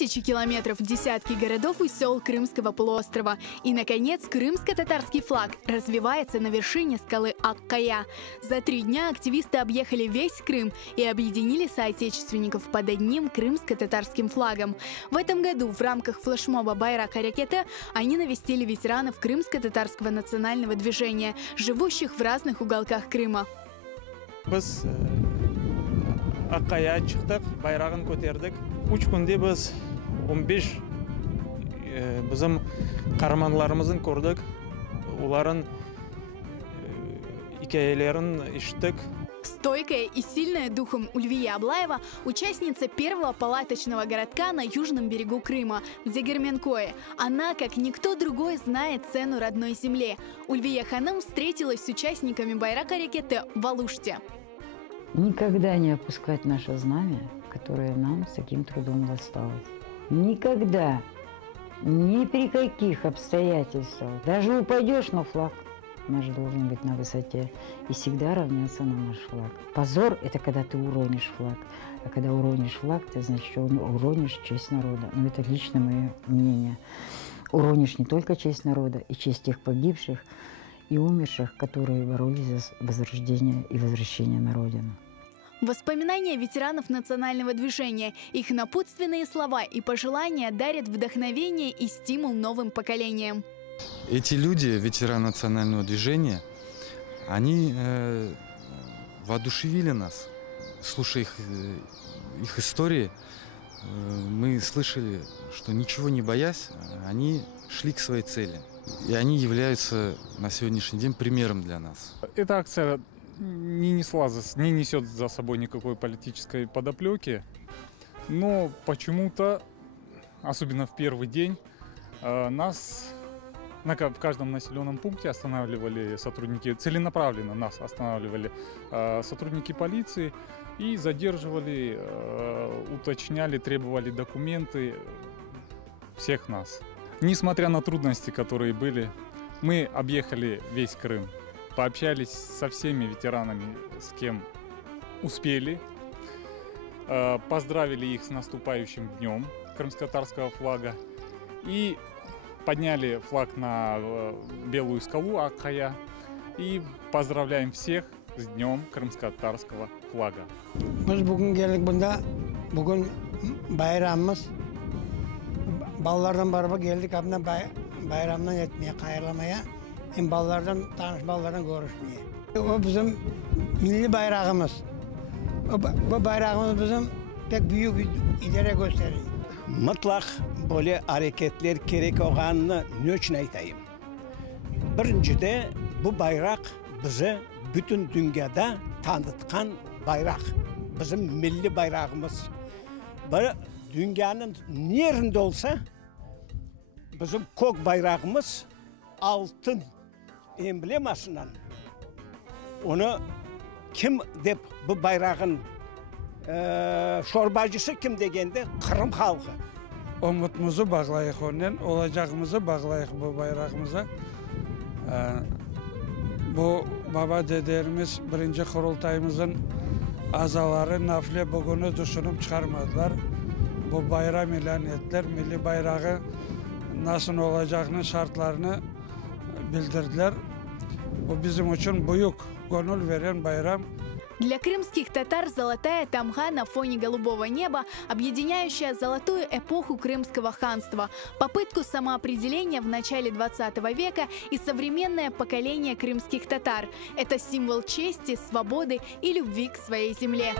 Тысячи километров, десятки городов и сел Крымского полуострова. И, наконец, крымско-татарский флаг развивается на вершине скалы Аккая. За 3 дня активисты объехали весь Крым и объединили соотечественников под одним крымско-татарским флагом. В этом году в рамках флешмоба «Байрак Харекеты» они навестили ветеранов крымско-татарского национального движения, живущих в разных уголках Крыма. Biz Аккая чыктык, байрагын көтердик. 3 күндө biz 15 bizim карманларымызын көрдік, оларын хикаяларын иштик. Стойкая и сильная духом Ульвия Аблаева – участница первого палаточного городка на южном берегу Крыма, в Дзегерменкое. Она, как никто другой, знает цену родной земле. Ульвия Ханым встретилась с участниками Байрак Харекеты в Алуште. Никогда не опускать наше знамя, которое нам с таким трудом досталось. Никогда, ни при каких обстоятельствах, даже упадешь на флаг, наш должен быть на высоте и всегда равняться на наш флаг. Позор – это когда ты уронишь флаг, а когда уронишь флаг, это значит, что уронишь честь народа. Но это лично мое мнение. Уронишь не только честь народа, и честь тех погибших и умерших, которые боролись за возрождение и возвращение на родину. Воспоминания ветеранов национального движения, их напутственные слова и пожелания дарят вдохновение и стимул новым поколениям. Эти люди, ветераны национального движения, они воодушевили нас. Слушая их истории, мы слышали, что ничего не боясь, они шли к своей цели. И они являются на сегодняшний день примером для нас. Эта акция не несет за собой никакой политической подоплеки, но почему-то, особенно в первый день, нас в каждом населенном пункте останавливали сотрудники, целенаправленно нас останавливали сотрудники полиции и задерживали, уточняли, требовали документы всех нас. Несмотря на трудности, которые были, мы объехали весь Крым, пообщались со всеми ветеранами, с кем успели, поздравили их с наступающим днем крымско-татарского флага и подняли флаг на белую скалу Аккая и поздравляем всех с днем крымско-татарского флага. Ballardan barba geldik, abna bayramdan etmeye, kayırlamaya, hem ballardan, tanış ballardan görüşmeye. O bizim milli bayrağımız. Bu bayrağımız bizim pek büyük ileri gösteriyor. Mutlak böyle hareketler gerek olanını ne için aytayım? Birincide bu bayrak bizi bütün dünyada tanıtkan bayrak. Bizim milli bayrağımız. Dünyanın nerede olsa bizim kök bayrağımız altın emblemasından. Onu kim deyip bu bayrağın şorbacısı kim degende Kırım halkı. Umutumuzu bağlayık onun, olacağımızı bağlayık bu bayrağımıza. Bu baba dedelerimiz birinci kurultayımızın azaları nafile bugünü düşünüp çıkarmadılar. Bu bayram ilan ettiler. Milli bayrağı nasıl olacağının şartlarını bildirdiler. Bu bizim için büyük gönül veren bayram. Для крымских татар золотая тамга на фоне голубого неба, объединяющая золотую эпоху крымского ханства, попытку самоопределения в начале 20 века и современное поколение крымских татар. Это символ чести, свободы и любви к своей земле.